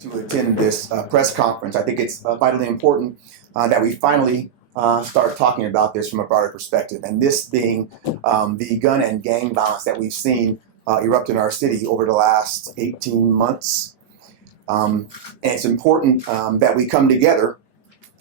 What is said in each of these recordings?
to attend this press conference. I think it's vitally important that we finally start talking about this from a broader perspective, and this being the gun and gang violence that we've seen erupt in our city over the last 18 months. And it's important that we come together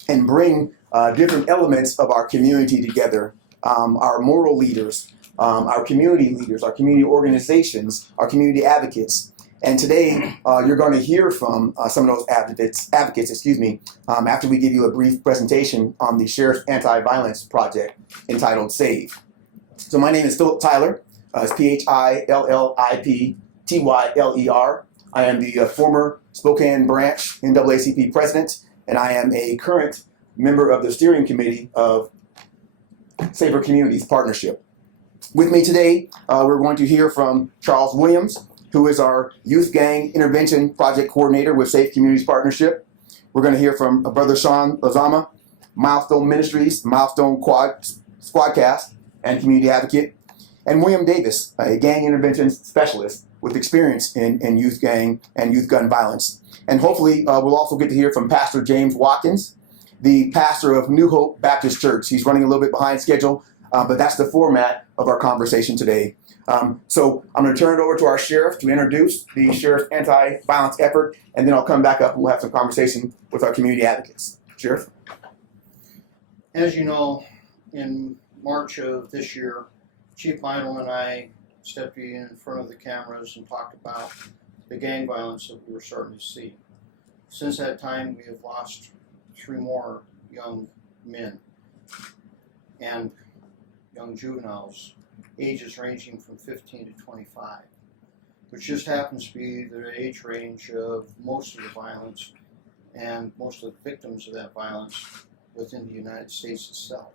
and bring different elements of our community together, our moral leaders, our community leaders, our community organizations, our community advocates. And today, you're going to hear from some of those advocates, after we give you a brief presentation on the Sheriff's Anti-Violence Project entitled SAVE. So my name is Philip Tyler. It's Philliptyler. I am the former Spokane Branch NAACP president, and I am a current member of the steering committee of Safer Communities Partnership. With me today, we're going to hear from Charles Williams, who is our Youth Gang Intervention Project Coordinator with Safe Communities Partnership. We're going to hear from Brother Shawn Lopez, Milestone Ministries, Milestone Squadcast, and community advocate, and William Davis, a gang intervention specialist with experience in youth gang and youth gun violence. And hopefully we'll also get to hear from Pastor James Watkins, the pastor of New Hope Baptist Church. He's running a little bit behind schedule, but that's the format of our conversation today. So I'm going to turn it over to our sheriff to introduce the Sheriff's Anti-Violence effort, and then I'll come back up and we'll have some conversation with our community advocates. Sheriff? As you know, in March of this year, Chief Lionel and I stepped in front of the cameras and talked about the gang violence that we were starting to see. Since that time, we have lost 3 more young men and young juveniles, ages ranging from 15 to 25, which just happens to be the age range of most of the violence and most of the victims of that violence within the United States itself.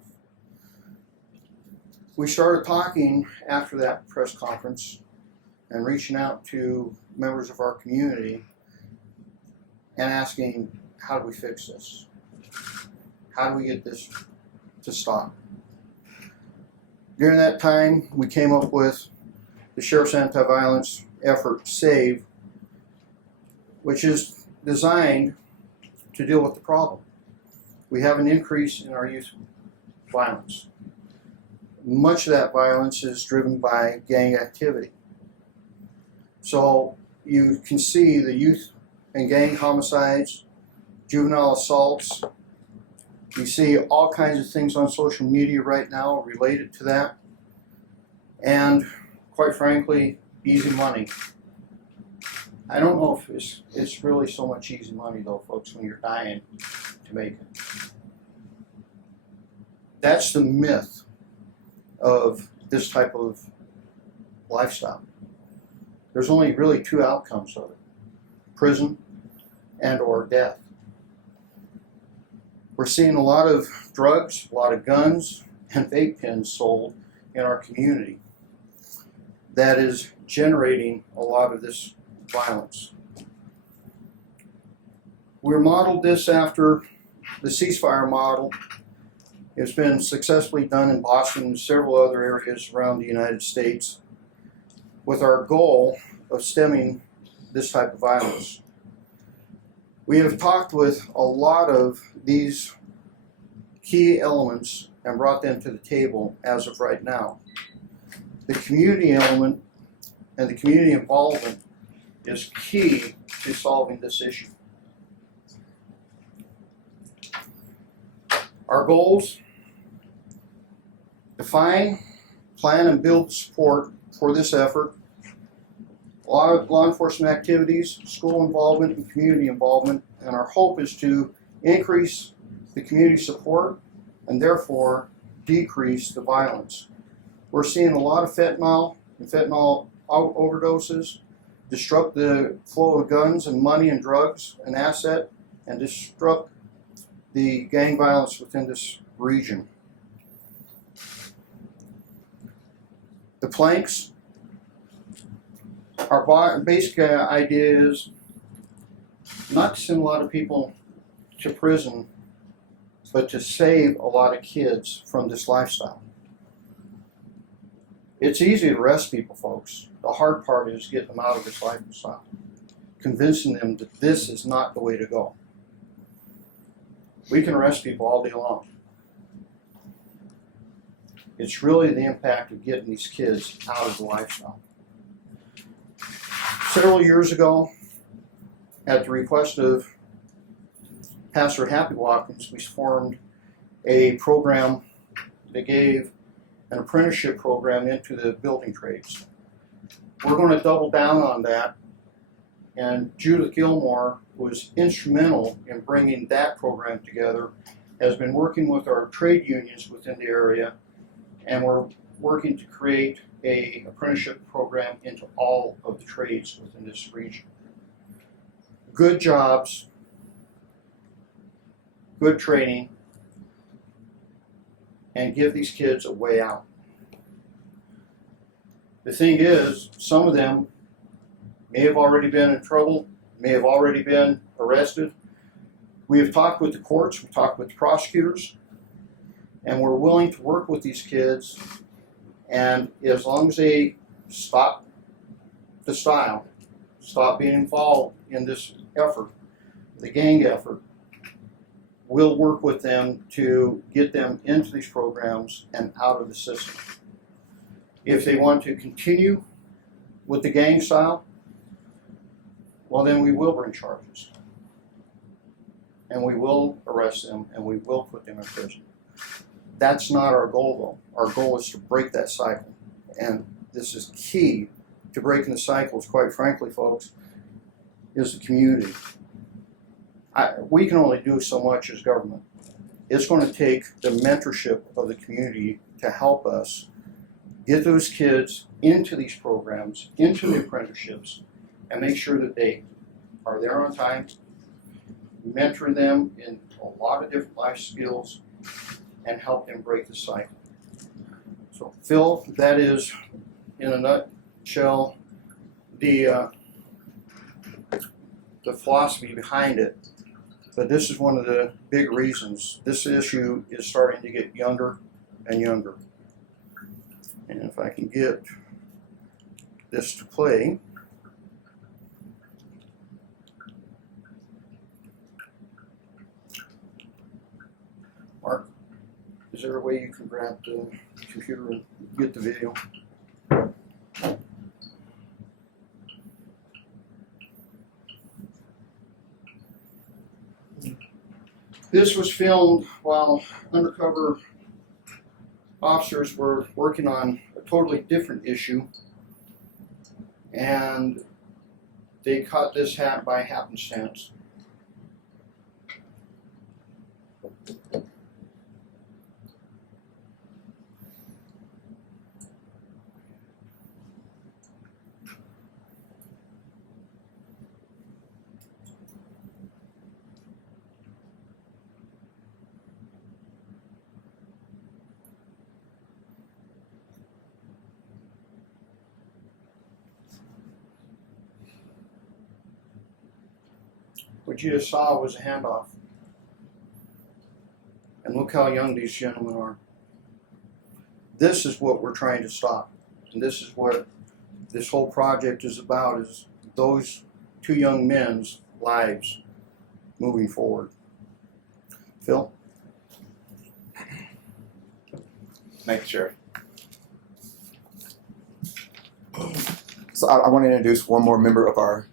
We started talking after that press conference and reaching out to members of our community and asking, how do we fix this? How do we get this to stop? During that time, we came up with the Sheriff's Anti-Violence effort, SAVE, which is designed to deal with the problem. We have an increase in our youth violence. Much of that violence is driven by gang activity. So you can see the youth and gang homicides, juvenile assaults. You see all kinds of things on social media right now related to that. And quite frankly, easy money. I don't know if it's really so much easy money though, folks, when you're dying to make it. That's the myth of this type of lifestyle. There's only really 2 outcomes of it: prison and or death. We're seeing a lot of drugs, a lot of guns, and vape pens sold in our community. That is generating a lot of this violence. We modeled this after the ceasefire model. It's been successfully done in Boston and several other areas around the United States, with our goal of stemming this type of violence. We have talked with a lot of these key elements and brought them to the table as of right now. The community element and the community involvement is key to solving this issue. Our goals: define, plan, and build support for this effort. Law enforcement activities, school involvement, and community involvement, and our hope is to increase the community support and therefore decrease the violence. We're seeing a lot of fentanyl and fentanyl overdoses disrupt the flow of guns and money and drugs and asset, and disrupt the gang violence within this region. The planks. Our basic idea is not to send a lot of people to prison, but to save a lot of kids from this lifestyle. It's easy to arrest people, folks. The hard part is getting them out of this lifestyle. convincing them that this is not the way to go. We can arrest people all day long. It's really the impact of getting these kids out of the lifestyle. Several years ago, at the request of Pastor Happy Watkins, we formed a program that gave an apprenticeship program into the building trades. We're going to double down on that, and Judith Gilmore was instrumental in bringing that program together, has been working with our trade unions within the area, and we're working to create an apprenticeship program into all of the trades within this region. Good jobs, good training, and give these kids a way out. The thing is, some of them may have already been in trouble, may have already been arrested. We have talked with the courts, we've talked with the prosecutors, and we're willing to work with these kids, and as long as they stop the style, stop being involved in this effort, the gang effort, we'll work with them to get them into these programs and out of the system. If they want to continue with the gang style, well, then we will bring charges. And we will arrest them, and we will put them in prison. That's not our goal, though. Our goal is to break that cycle. And this is key to breaking the cycles, quite frankly, folks, is the community. We can only do so much as government. It's going to take the mentorship of the community to help us get those kids into these programs, into the apprenticeships, and make sure that they are there on time, mentor them in a lot of different life skills, and help them break the cycle. So, Phil, that is, in a nutshell, the philosophy behind it. But this is one of the big reasons. This issue is starting to get younger and younger. And if I can get this to play. Mark, is there a way you can grab the computer and get the video? This was filmed while undercover officers were working on a totally different issue, and they caught this by happenstance. What you just saw was a handoff. And look how young these gentlemen are. This is what we're trying to stop. And this is what this whole project is about, is those two young men's lives moving forward. Phil? Thank you, Sheriff. So I want to introduce one more member of our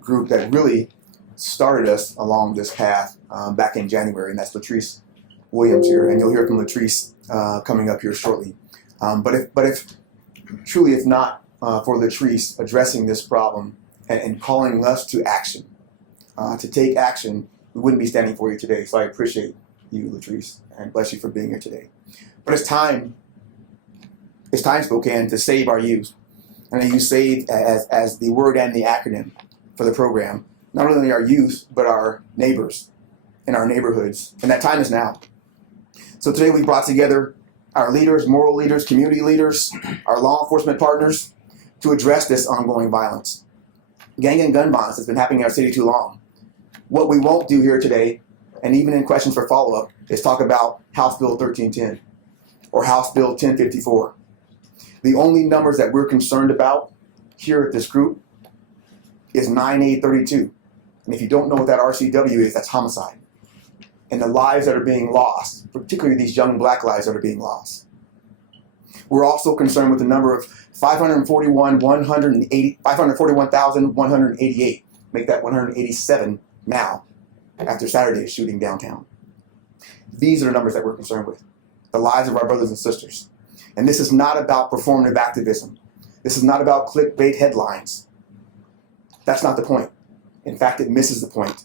group that really started us along this path back in January, and that's Latrice Williams here, and you'll hear from Latrice coming up here shortly. But if truly, if not for Latrice addressing this problem and calling us to action, to take action, we wouldn't be standing for you today. So I appreciate you, Latrice, and bless you for being here today. But it's time, Spokane, to save our youth. And I use SAVE as the word and the acronym for the program. Not only our youth, but our neighbors in our neighborhoods. And that time is now. So today we brought together our leaders, moral leaders, community leaders, our law enforcement partners to address this ongoing violence. Gang and gun violence has been happening in our city too long. What we won't do here today, and even in questions for follow-up, is talk about House Bill 1310 or House Bill 1054. The only numbers that we're concerned about here at this group is 9832. And if you don't know what that RCW is, that's homicide. And the lives that are being lost, particularly these young black lives that are being lost. We're also concerned with the number of 541,188. Make that 187 now, after Saturday's shooting downtown. These are the numbers that we're concerned with. The lives of our brothers and sisters. And this is not about performative activism. This is not about clickbait headlines. That's not the point. In fact, it misses the point.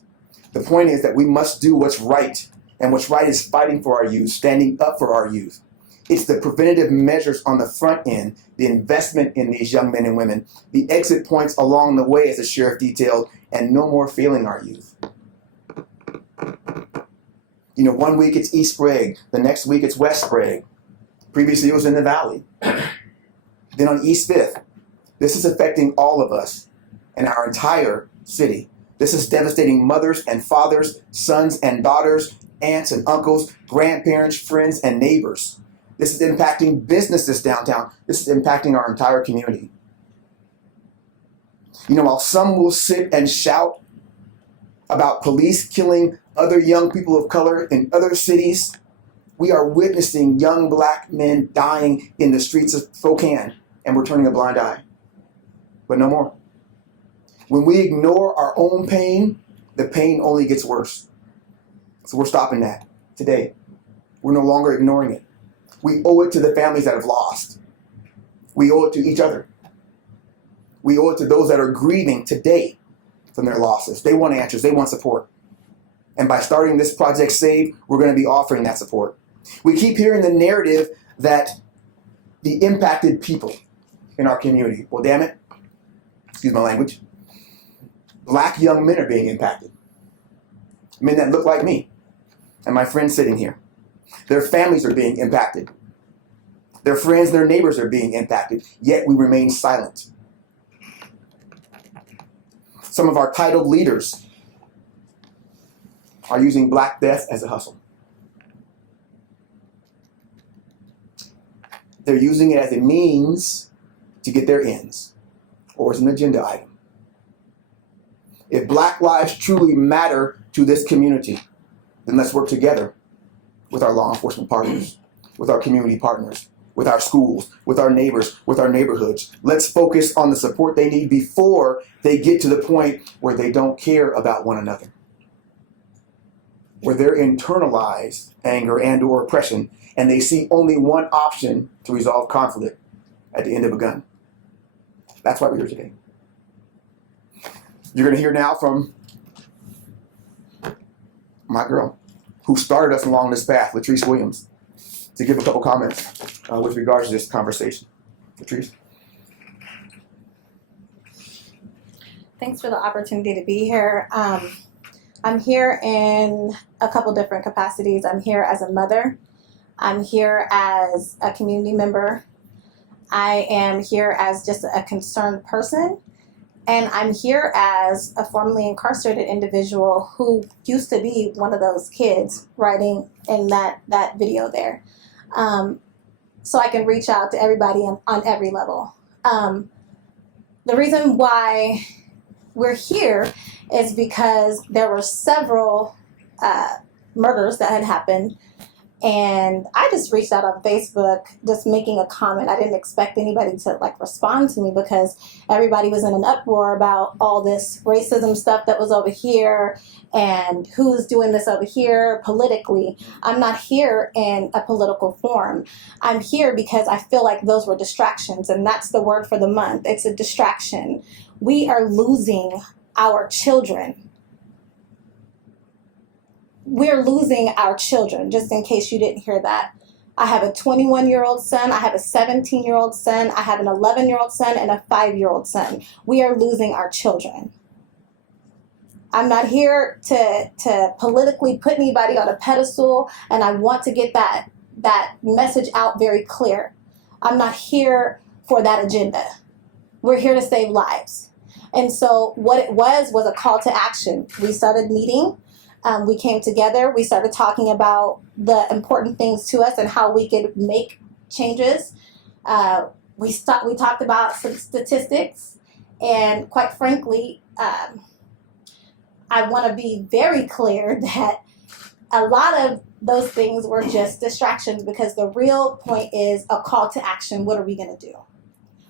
The point is that we must do what's right. And what's right is fighting for our youth, standing up for our youth. It's the preventative measures on the front end, the investment in these young men and women, the exit points along the way, as the sheriff detailed, and no more failing our youth. You know, one week it's East Sprague, the next week it's West Sprague. Previously it was in the Valley. Then on East 5th. This is affecting all of us and our entire city. This is devastating mothers and fathers, sons and daughters, aunts and uncles, grandparents, friends, and neighbors. This is impacting businesses downtown. This is impacting our entire community. You know, while some will sit and shout about police killing other young people of color in other cities, we are witnessing young black men dying in the streets of Spokane, and we're turning a blind eye. But no more. When we ignore our own pain, the pain only gets worse. So we're stopping that today. We're no longer ignoring it. We owe it to the families that have lost. We owe it to each other. We owe it to those that are grieving today from their losses. They want answers. They want support. And by starting this Project Save, we're going to be offering that support. We keep hearing the narrative that the impacted people in our community, well, damn it, excuse my language, black young men are being impacted. Men that look like me and my friends sitting here. Their families are being impacted. Their friends, their neighbors are being impacted, yet we remain silent. Some of our titled leaders are using Black Death as a hustle. They're using it as a means to get their ends, or as an agenda item. If black lives truly matter to this community, then let's work together with our law enforcement partners, with our community partners, with our schools, with our neighbors, with our neighborhoods. Let's focus on the support they need before they get to the point where they don't care about one another, where they're internalized anger and or oppression, and they see only one option to resolve conflict at the end of a gun. That's why we're here today. You're going to hear now from my girl, who started us along this path, Latrice Williams, to give a couple comments with regards to this conversation. Latrice? Thanks for the opportunity to be here. I'm here in a couple different capacities. I'm here as a mother. I'm here as a community member. I am here as just a concerned person. And I'm here as a formerly incarcerated individual who used to be one of those kids writing in that video there. So I can reach out to everybody on every level. The reason why we're here is because there were several murders that had happened. And I just reached out on Facebook, just making a comment. I didn't expect anybody to respond to me because everybody was in an uproar about all this racism stuff that was over here and who's doing this over here politically. I'm not here in a political forum. I'm here because I feel like those were distractions, and that's the word for the month. It's a distraction. We are losing our children. We're losing our children, just in case you didn't hear that. I have a 21-year-old son, I have a 17-year-old son, I have an 11-year-old son, and a 5-year-old son. We are losing our children. I'm not here to politically put anybody on a pedestal, and I want to get that message out very clear. I'm not here for that agenda. We're here to save lives. And so what it was a call to action. We started meeting. We came together, we started talking about the important things to us and how we could make changes. We talked about some statistics, and quite frankly, I want to be very clear that a lot of those things were just distractions, because the real point is a call to action. What are we going to do?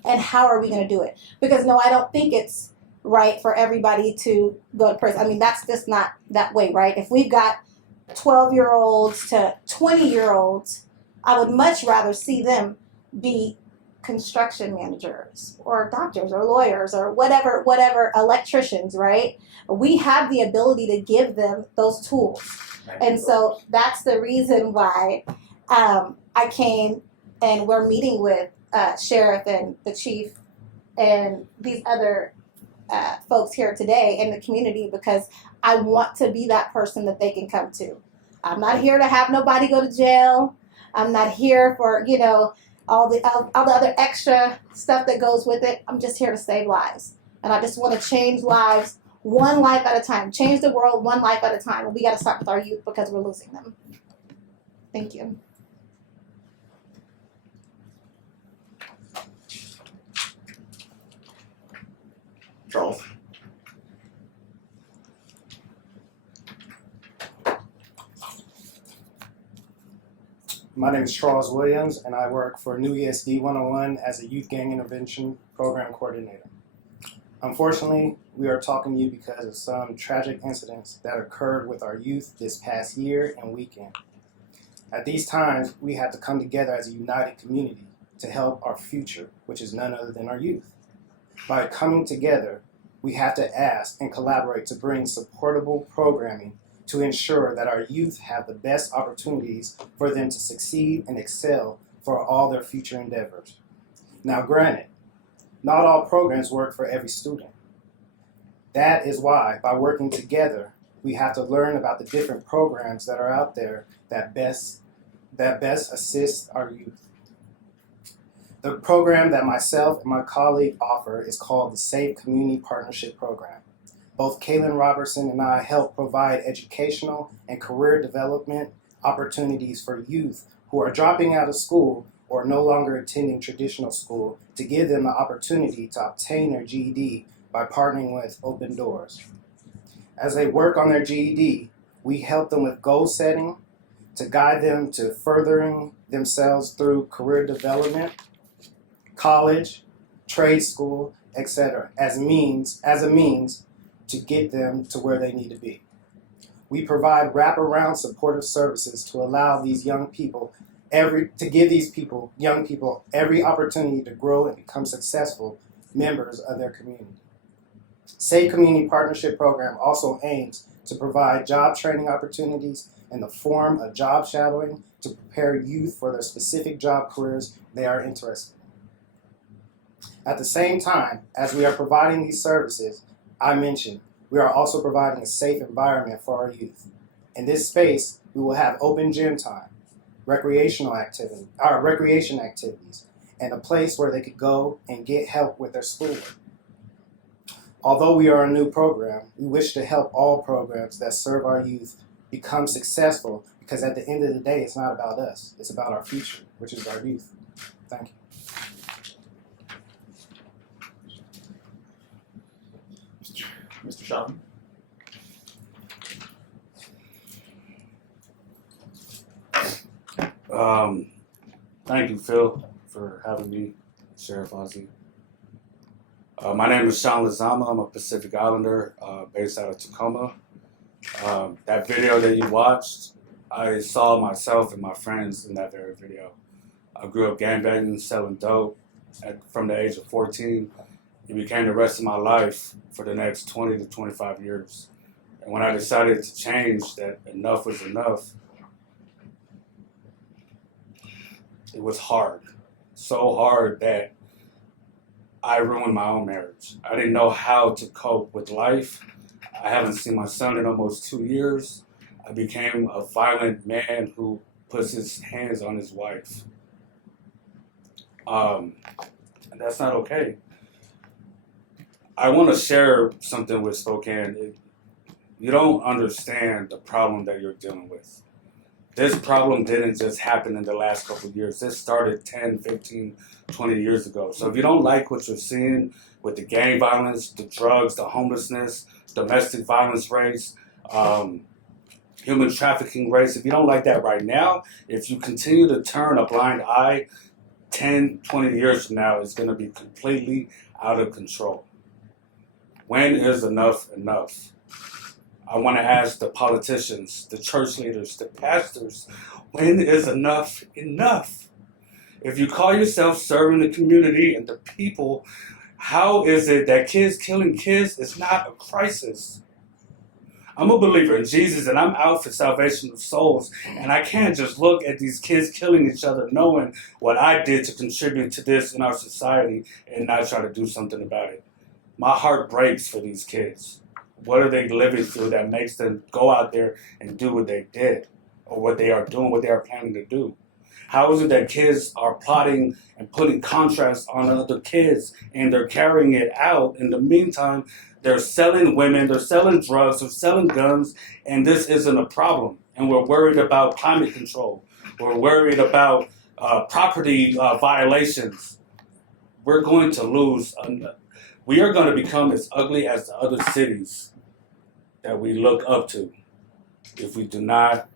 And how are we going to do it? Because no, I don't think it's right for everybody to go to prison. I mean, that's just not that way, right? If we've got 12-year-olds to 20-year-olds, I would much rather see them be construction managers or doctors or lawyers or whatever, electricians, right? We have the ability to give them those tools. And so that's the reason why I came, and we're meeting with Sheriff and the Chief and these other folks here today in the community, because I want to be that person that they can come to. I'm not here to have nobody go to jail. I'm not here for, all the other extra stuff that goes with it. I'm just here to save lives. And I just want to change lives one life at a time. Change the world one life at a time. And we got to start with our youth, because we're losing them. Thank you. Charles. My name is Charles Williams, and I work for New ESD 101 as a Youth Gang Intervention Program Coordinator. Unfortunately, we are talking to you because of some tragic incidents that occurred with our youth this past year and weekend. At these times, we have to come together as a united community to help our future, which is none other than our youth. By coming together, we have to ask and collaborate to bring supportable programming to ensure that our youth have the best opportunities for them to succeed and excel for all their future endeavors. Now, granted, not all programs work for every student. That is why, by working together, we have to learn about the different programs that are out there that best assist our youth. The program that myself and my colleague offer is called the Safe Community Partnership Program. Both Kaylin Robertson and I help provide educational and career development opportunities for youth who are dropping out of school or no longer attending traditional school, to give them the opportunity to obtain their GED by partnering with Open Doors. As they work on their GED, we help them with goal setting to guide them to furthering themselves through career development, college, trade school, etc., as a means to get them to where they need to be. We provide wraparound supportive services to allow these young people every opportunity to grow and become successful members of their community. Safe Community Partnership Program also aims to provide job training opportunities in the form of job shadowing to prepare youth for their specific job careers they are interested in. At the same time, as we are providing these services, I mentioned, we are also providing a safe environment for our youth. In this space, we will have open gym time, recreation activities, and a place where they could go and get help with their schoolwork. Although we are a new program, we wish to help all programs that serve our youth become successful, because at the end of the day, it's not about us. It's about our future, which is our youth. Thank you. Mr. Shawn. Thank you, Phil, for having me, Sheriff Ozzie. My name is Shawn Lopez. I'm a Pacific Islander based out of Tacoma. That video that you watched, I saw myself and my friends in that very video. I grew up gangbanging, selling dope from the age of 14. It became the rest of my life for the next 20 to 25 years. And when I decided to change, that enough was enough, it was hard. So hard that I ruined my own marriage. I didn't know how to cope with life. I haven't seen my son in almost 2 years. I became a violent man who puts his hands on his wife. And that's not okay. I want to share something with Spokane. You don't understand the problem that you're dealing with. This problem didn't just happen in the last couple of years. This started 10, 15, 20 years ago. So if you don't like what you're seeing with the gang violence, the drugs, the homelessness, domestic violence rates, human trafficking rates, if you don't like that right now, if you continue to turn a blind eye, 10, 20 years from now, it's going to be completely out of control. When is enough enough? I want to ask the politicians, the church leaders, the pastors, when is enough enough? If you call yourself serving the community and the people, how is it that kids killing kids is not a crisis? I'm a believer in Jesus, and I'm out for salvation of souls, and I can't just look at these kids killing each other knowing what I did to contribute to this in our society and not try to do something about it. My heart breaks for these kids. What are they living through that makes them go out there and do what they did, or what they are doing, what they are planning to do? How is it that kids are plotting and putting contracts on other kids and they're carrying it out? In the meantime, they're selling women, they're selling drugs, they're selling guns, and this isn't a problem. And we're worried about climate control. We're worried about property violations. We're going to lose. We are going to become as ugly as the other cities that we look up to if we do not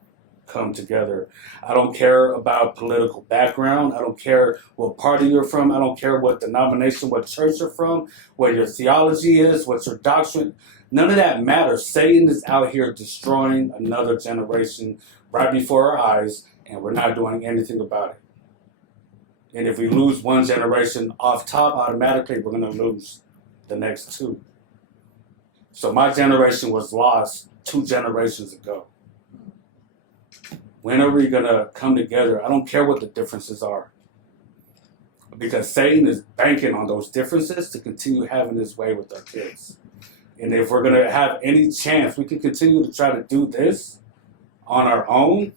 come together. I don't care about political background. I don't care what party you're from. I don't care what denomination, what church you're from, what your theology is, what your doctrine. None of that matters. Satan is out here destroying another generation right before our eyes, and we're not doing anything about it. And if we lose one generation off top, automatically we're going to lose the next two. So my generation was lost 2 generations ago. When are we going to come together? I don't care what the differences are. Because Satan is banking on those differences to continue having his way with our kids. And if we're going to have any chance, we can continue to try to do this on our own,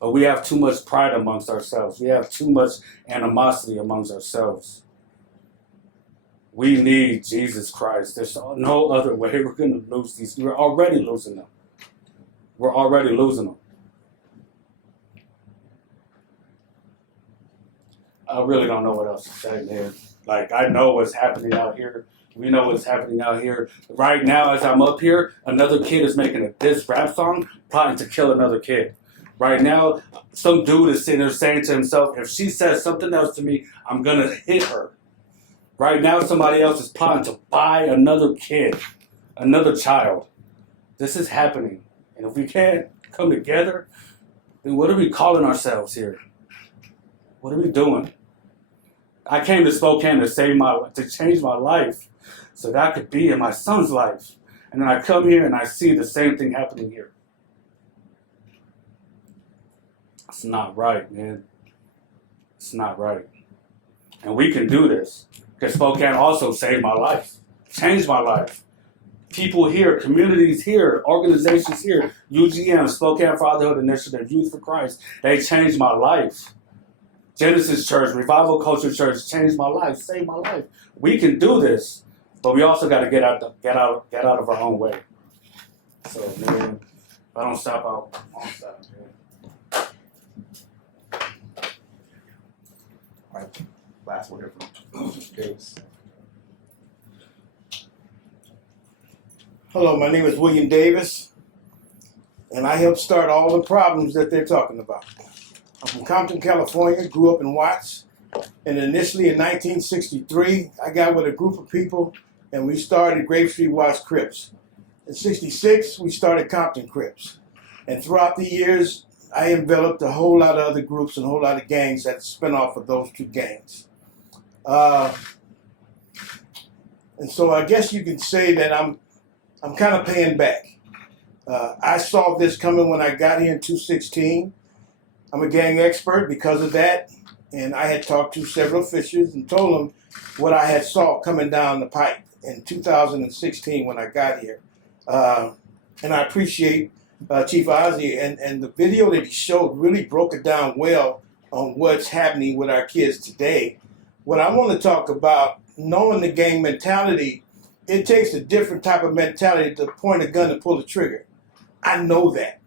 but we have too much pride amongst ourselves. We have too much animosity amongst ourselves. We need Jesus Christ. There's no other way. We're going to lose these. We're already losing them. We're already losing them. I really don't know what else to say, man. Like, I know what's happening out here. We know what's happening out here. Right now, as I'm up here, another kid is making a diss rap song, plotting to kill another kid. Right now, some dude is sitting there saying to himself, if she says something else to me, I'm going to hit her. Right now, somebody else is plotting to buy another kid, another child. This is happening. And if we can't come together, then what are we calling ourselves here? What are we doing? I came to Spokane to change my life so that I could be in my son's life. And then I come here and I see the same thing happening here. It's not right, man. It's not right. And we can do this. Because Spokane also saved my life, changed my life. People here, communities here, organizations here, UGM, Spokane Fatherhood Initiative, Youth for Christ, they changed my life. Genesis Church, Revival Culture Church changed my life, saved my life. We can do this, but we also got to get out of our own way. So, man, if I don't stop, I'll stop, man. All right. Last word here from Davis. Hello, my name is William Davis, and I helped start all the problems that they're talking about. I'm from Compton, California, grew up in Watts, and initially in 1963, I got with a group of people, and we started Grape Street Watts Crips. In 66, we started Compton Crips. And throughout the years, I enveloped a whole lot of other groups and a whole lot of gangs that spin off of those 2 gangs. And so I guess you can say that I'm kind of paying back. I saw this coming when I got here in 2016. I'm a gang expert because of that, and I had talked to several officials and told them what I had saw coming down the pipe in 2016 when I got here. And I appreciate Chief Ozzie, and the video that he showed really broke it down well on what's happening with our kids today. What I want to talk about, knowing the gang mentality, it takes a different type of mentality to point a gun and pull the trigger. I know that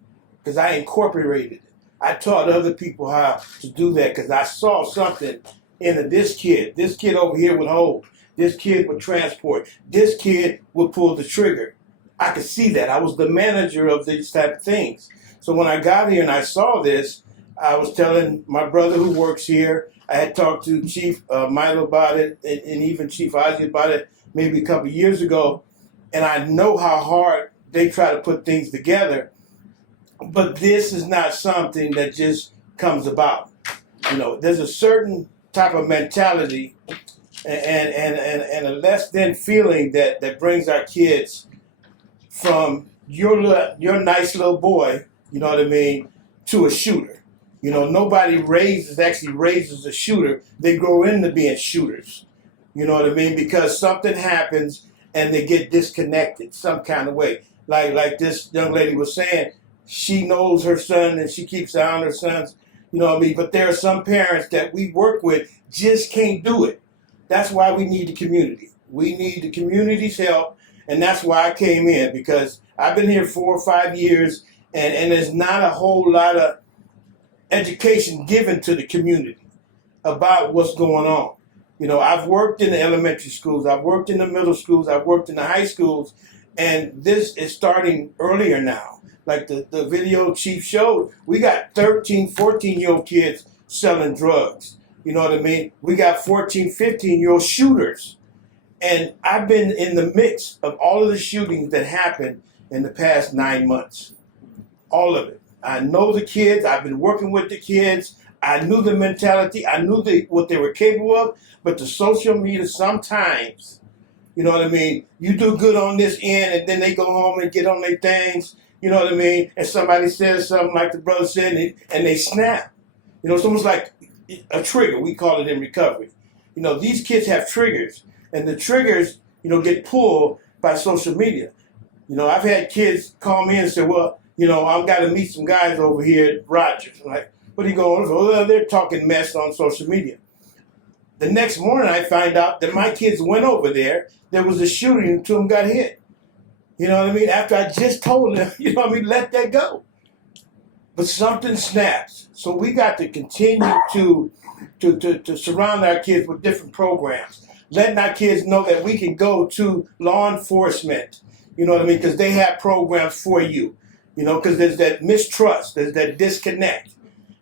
because I incorporated it. I taught other people how to do that because I saw something in this kid. This kid over here would hold. This kid would transport. This kid would pull the trigger. I could see that. I was the manager of these type of things. So when I got here and I saw this, I was telling my brother who works here. I had talked to Chief Milo about it and even Chief Ozzy about it maybe a couple of years ago. And I know how hard they try to put things together. But this is not something that just comes about. You know, there's a certain type of mentality and a less than feeling that brings our kids from your nice little boy, you know what I mean, to a shooter. You know, nobody actually raises a shooter. They grow into being shooters. You know what I mean? Because something happens and they get disconnected some kind of way. Like this young lady was saying, she knows her son and she keeps an eye on her sons. You know what I mean? But there are some parents that we work with just can't do it. That's why we need the community. We need the community's help, and that's why I came in, because I've been here 4 or 5 years, and there's not a whole lot of education given to the community about what's going on. You know, I've worked in the elementary schools, I've worked in the middle schools, I've worked in the high schools, and this is starting earlier now. Like the video Chief showed, we got 13, 14-year-old kids selling drugs. You know what I mean? We got 14, 15-year-old shooters. And I've been in the mix of all of the shootings that happened in the past 9 months. All of it. I know the kids. I've been working with the kids. I knew the mentality. I knew what they were capable of. But the social media sometimes, you know what I mean? You do good on this end, and then they go home and get on their things. You know what I mean? And somebody says something like the brother said, and they snap. You know, it's almost like a trigger. We call it in recovery. You know, these kids have triggers, and the triggers, you know, get pulled by social media. You know, I've had kids call me and say, well, you know, I've got to meet some guys over here at Rogers. I'm like, what are you going for? Well, they're talking mess on social media. The next morning, I find out that my kids went over there. There was a shooting, and 2 of them got hit. You know what I mean? After I just told them, you know what I mean, let that go. But something snaps. So we got to continue to surround our kids with different programs. Letting our kids know that we can go to law enforcement, you know what I mean, because they have programs for you. You know, because there's that mistrust, there's that disconnect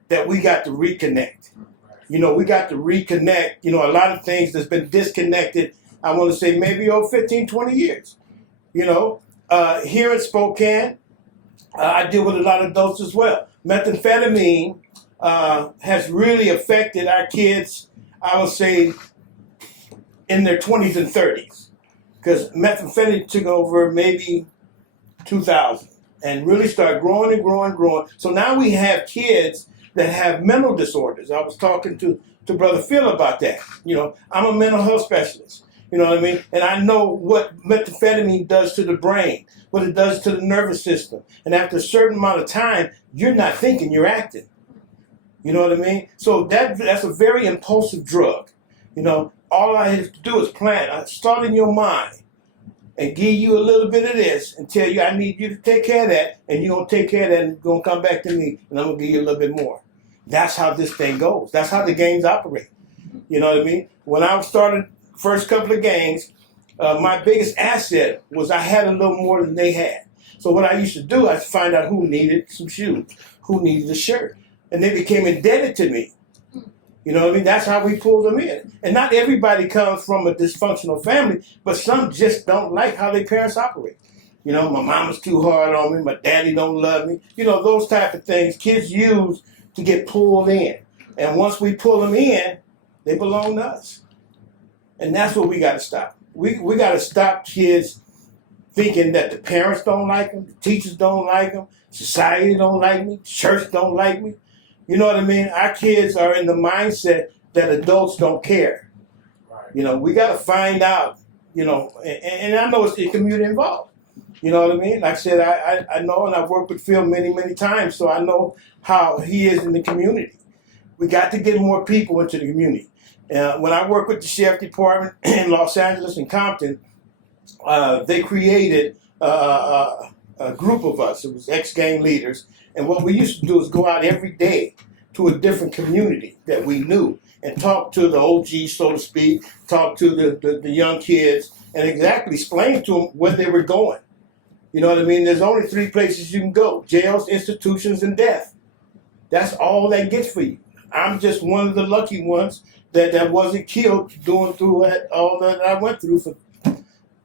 that we got to reconnect. You know, we got to reconnect, you know, a lot of things that's been disconnected, I want to say maybe over 15, 20 years. You know, here in Spokane, I deal with a lot of adults as well. Methamphetamine has really affected our kids, I would say, in their 20s and 30s. Because methamphetamine took over maybe 2000 and really started growing and growing and growing. So now we have kids that have mental disorders. I was talking to Brother Phil about that. You know, I'm a mental health specialist. You know what I mean? And I know what methamphetamine does to the brain, what it does to the nervous system. And after a certain amount of time, you're not thinking, you're acting. You know what I mean? So that's a very impulsive drug. You know, all I have to do is start in your mind and give you a little bit of this and tell you I need you to take care of that, and you're going to take care of that and you're going to come back to me and I'm going to give you a little bit more. That's how this thing goes. That's how the gangs operate. You know what I mean? When I started first couple of gangs, my biggest asset was I had a little more than they had. So what I used to do, I'd find out who needed some shoes, who needed a shirt, and they became indebted to me. You know what I mean? That's how we pulled them in. And not everybody comes from a dysfunctional family, but some just don't like how their parents operate. You know, my mama's too hard on me, my daddy don't love me. You know, those type of things kids use to get pulled in. And once we pull them in, they belong to us. And that's what we got to stop. We got to stop kids thinking that the parents don't like them, the teachers don't like them, society don't like me, church don't like me. You know what I mean? Our kids are in the mindset that adults don't care. Right. You know, we got to find out, you know, and I know it's the community involved. You know what I mean? Like I said, I know, and I've worked with Phil many, many times, so I know how he is in the community. We got to get more people into the community. When I worked with the sheriff department in Los Angeles and Compton, they created a group of us. It was ex-gang leaders. And what we used to do is go out every day to a different community that we knew and talk to the OGs, so to speak, talk to the young kids, and exactly explain to them where they were going. You know what I mean? There's only 3 places you can go: jails, institutions, and death. That's all that gets for you. I'm just one of the lucky ones that wasn't killed doing through all that I went through for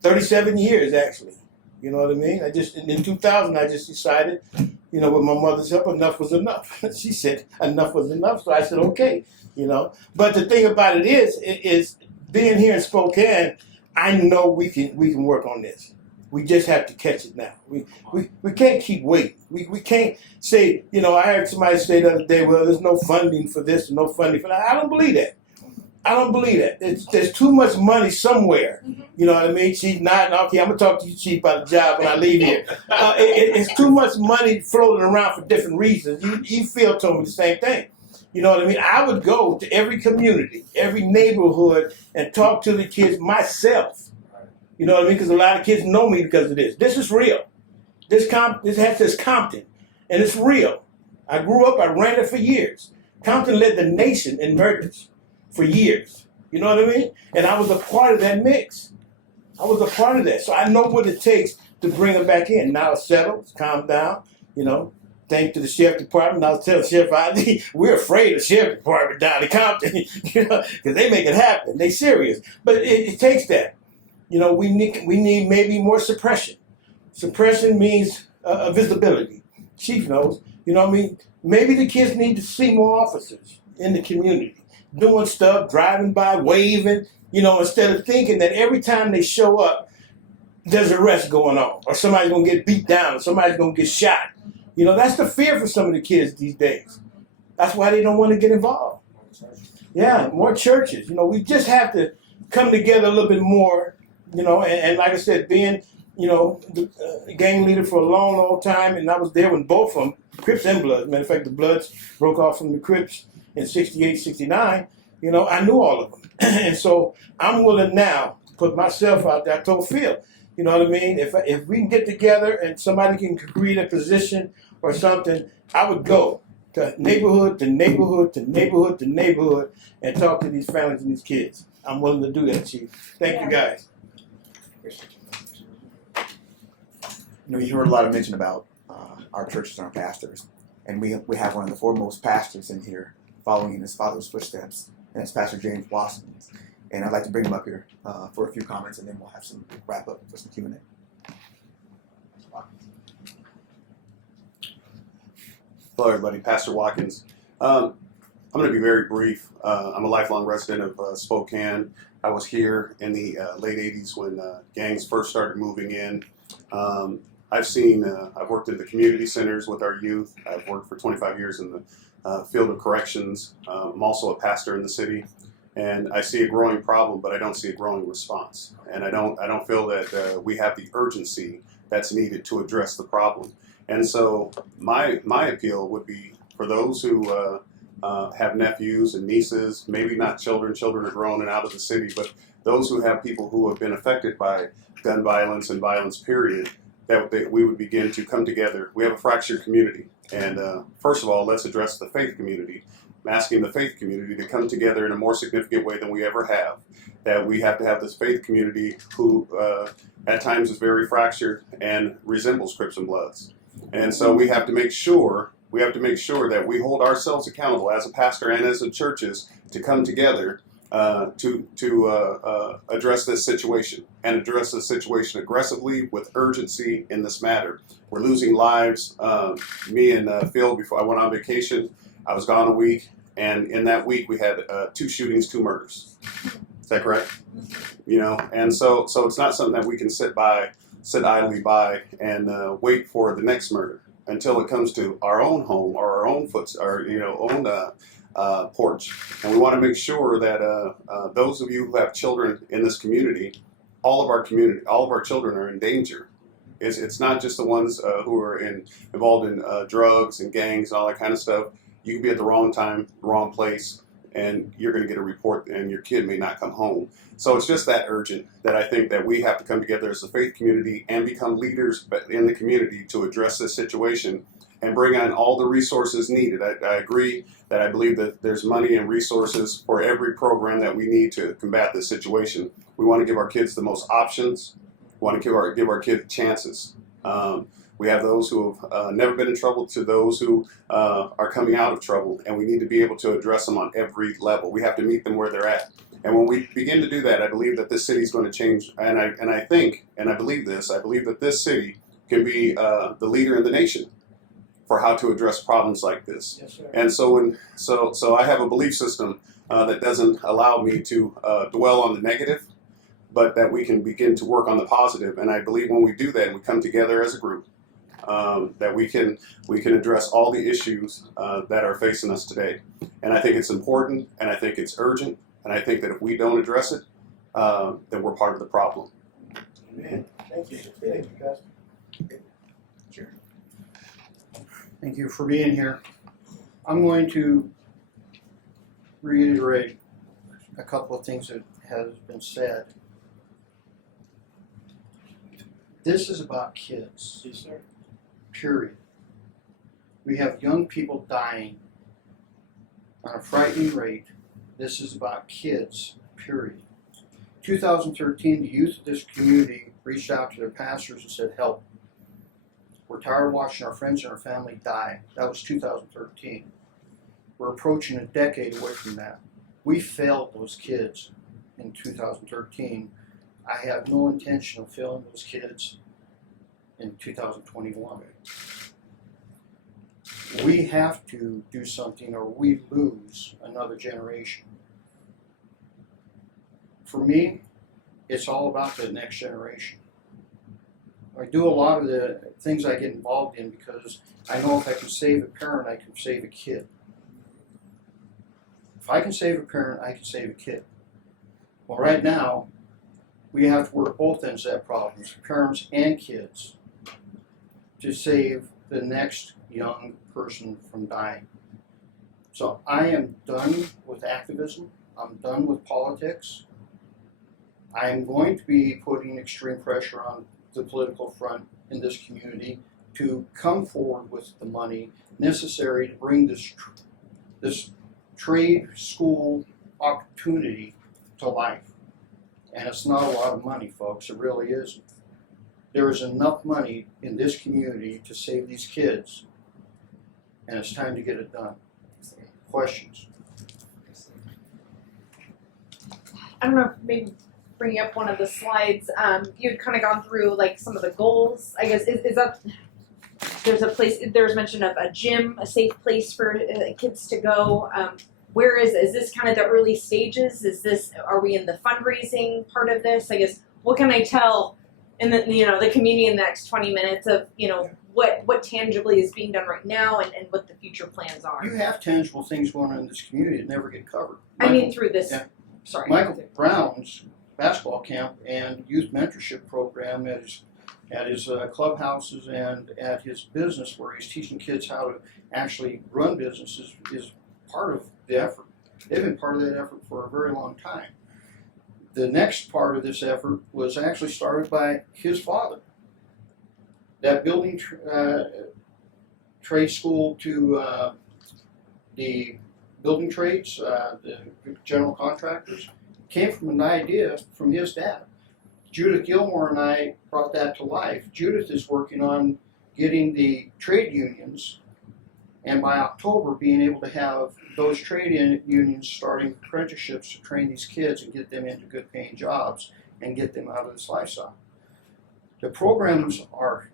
37 years, actually. You know what I mean? In 2000, I just decided, you know, with my mother's help, enough was enough. She said enough was enough, so I said okay, you know. But the thing about it is being here in Spokane, I know we can work on this. We just have to catch it now. We can't keep waiting. We can't say, you know, I heard somebody say the other day, well, there's no funding for this, no funding for that. I don't believe that. I don't believe that. There's too much money somewhere. You know what I mean? She's not, okay, I'm going to talk to you, Chief, about the job when I leave here. It's too much money floating around for different reasons. You Phil told me the same thing. You know what I mean? I would go to every community, every neighborhood, and talk to the kids myself. You know what I mean? Because a lot of kids know me because of this. This is real. This says Compton, and it's real. I grew up, I ran it for years. Compton led the nation in murders for years. You know what I mean? And I was a part of that mix. I was a part of that. So I know what it takes to bring them back in. Now it's settled, it's calmed down, you know. Thanks to the sheriff department. I was telling Sheriff we're afraid of the sheriff department down in Compton, you know, because they make it happen. They serious. But it takes that. You know, we need maybe more suppression. Suppression means visibility. Chief knows. You know what I mean? Maybe the kids need to see more officers in the community doing stuff, driving by, waving, you know, instead of thinking that every time they show up, there's arrest going on, or somebody's going to get beat down, or somebody's going to get shot. You know, that's the fear for some of the kids these days. That's why they don't want to get involved. Yeah, more churches. You know, we just have to come together a little bit more, you know, and like I said, being, you know, the gang leader for a long, long time, and I was there when both of them, Crips and Bloods, matter of fact, the Bloods broke off from the Crips in 68, 69, you know, I knew all of them. And so I'm willing now to put myself out there. I told Phil, you know what I mean? If we can get together and somebody can create a position or something, I would go to neighborhood to neighborhood to neighborhood to neighborhood and talk to these families and these kids. I'm willing to do that, Chief. Thank you, guys. You know, you heard a lot of mention about our churches and our pastors, and we have one of the foremost pastors in here following in his father's footsteps, and it's Pastor James Watkins. And I'd like to bring him up here for a few comments, and then we'll have some wrap up for some Q&A. Hello, everybody. Pastor Watkins. I'm going to be very brief. I'm a lifelong resident of Spokane. I was here in the late 80s when gangs first started moving in. I've worked at the community centers with our youth. I've worked for 25 years in the field of corrections. I'm also a pastor in the city. And I see a growing problem, but I don't see a growing response. And I don't feel that we have the urgency that's needed to address the problem. And so my appeal would be for those who have nephews and nieces, maybe not children are grown and out of the city, but those who have people who have been affected by gun violence and violence, period, that we would begin to come together. We have a fractured community. And first of all, let's address the faith community. I'm asking the faith community to come together in a more significant way than we ever have. That we have to have this faith community who at times is very fractured and resembles Crips and Bloods. And so we have to make sure that we hold ourselves accountable as a pastor and as the churches to come together to address this situation and address this situation aggressively with urgency in this matter. We're losing lives. Me and Phil, before I went on vacation, I was gone a week, and in that week we had 2 shootings, 2 murders. Is that correct? You know, and so it's not something that we can sit idly by and wait for the next murder until it comes to our own home or our own porch. And we want to make sure that those of you who have children in this community, all of our children are in danger. It's not just the ones who are involved in drugs and gangs and all that kind of stuff. You can be at the wrong time, wrong place. and you're going to get a report and your kid may not come home. So it's just that urgent that I think that we have to come together as a faith community and become leaders in the community to address this situation and bring on all the resources needed. I agree that I believe that there's money and resources for every program that we need to combat this situation. We want to give our kids the most options. We want to give our kids chances. We have those who have never been in trouble to those who are coming out of trouble, and we need to be able to address them on every level. We have to meet them where they're at. And when we begin to do that, I believe that this city is going to change. And I think, and I believe this, I believe that this city can be the leader in the nation for how to address problems like this. Yes, sir. And so I have a belief system that doesn't allow me to dwell on the negative, but that we can begin to work on the positive. And I believe when we do that and we come together as a group, that we can address all the issues that are facing us today. And I think it's important, and I think it's urgent, and I think that if we don't address it, then we're part of the problem. Amen. Thank you. Thank you, guys. Sure. Thank you for being here. I'm going to reiterate a couple of things that has been said. This is about kids. Yes, sir. Period. We have young people dying on a frightening rate. This is about kids. Period. 2013, the youth of this community reached out to their pastors and said, help. We're tired of watching our friends and our family die. That was 2013. We're approaching a decade away from that. We failed those kids in 2013. I have no intention of failing those kids in 2021. We have to do something or we lose another generation. For me, it's all about the next generation. I do a lot of the things I get involved in because I know if I can save a parent, I can save a kid. If I can save a parent, I can save a kid. Well, right now, we have to work both ends of that problem, parents and kids, to save the next young person from dying. So I am done with activism. I'm done with politics. I am going to be putting extreme pressure on the political front in this community to come forward with the money necessary to bring this trade school opportunity to life. And it's not a lot of money, folks. It really isn't. There is enough money in this community to save these kids, and it's time to get it done. Questions? I don't know if maybe bringing up one of the slides, you had kind of gone through like some of the goals. I guess is that there's a place, there's mention of a gym, a safe place for kids to go. Where is this kind of the early stages? Are we in the fundraising part of this? I guess what can I tell in the community in the next 20 minutes of what tangibly is being done right now and what the future plans are? You have tangible things going on in this community that never get covered. I mean through this. Yeah. Sorry. Michael Brown's basketball camp and youth mentorship program at his clubhouses and at his business where he's teaching kids how to actually run businesses is part of the effort. They've been part of that effort for a very long time. The next part of this effort was actually started by his father. That building trade school to the building trades, the general contractors, came from an idea from his dad. Judith Gilmore and I brought that to life. Judith is working on getting the trade unions, and by October being able to have those trade unions starting apprenticeships to train these kids and get them into good paying jobs and get them out of this lifestyle. The programs are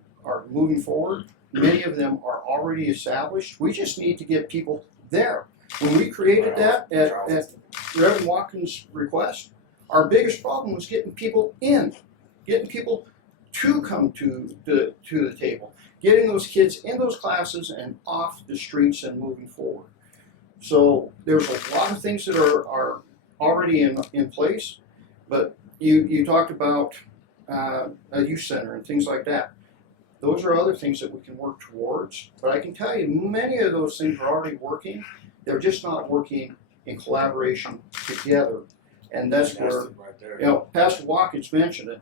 moving forward. Many of them are already established. We just need to get people there. When we created that at Reverend Watkins' request, our biggest problem was getting people in, getting people to come to the table, getting those kids in those classes and off the streets and moving forward. So there's a lot of things that are already in place, but you talked about a youth center and things like that. Those are other things that we can work towards, but I can tell you many of those things are already working. They're just not working in collaboration together. And that's where, Right there. you know, Pastor Watkins mentioned it.